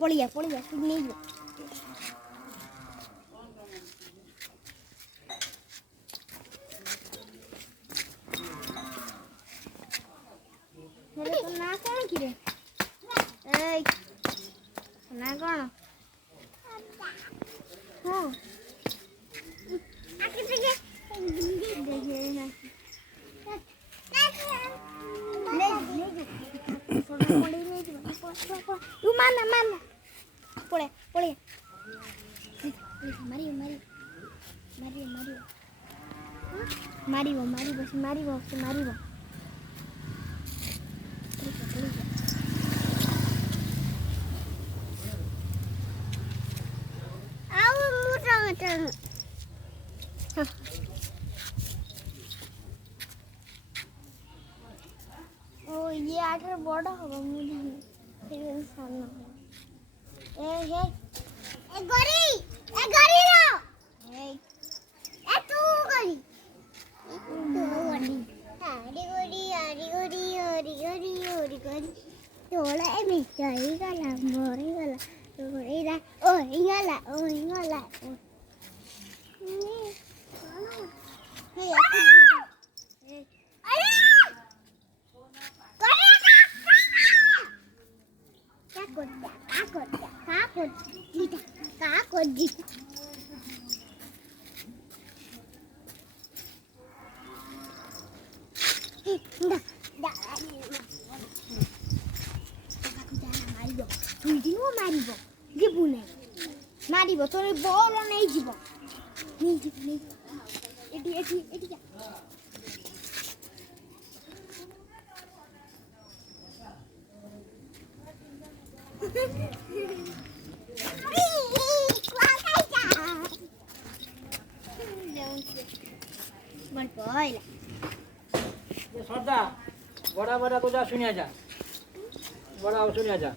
पड़िया तू नहीं जा मेरे तो ना कौन की रे ए ना कौन हां आके देखे तू मारना पड़े मारियो आओ मोटा ओ ये आटर बड़ा होगा मुझे फिर इंसान ना ए गरी रो ए तू गरी हरी तोला ए मिठाई गला मोरी गला तो इरा ओ इंगला मारिब तोर बल नहीं जीव एटी जा सरदा बड़ा तो जा सुनिया जा बड़ा सुनिया जा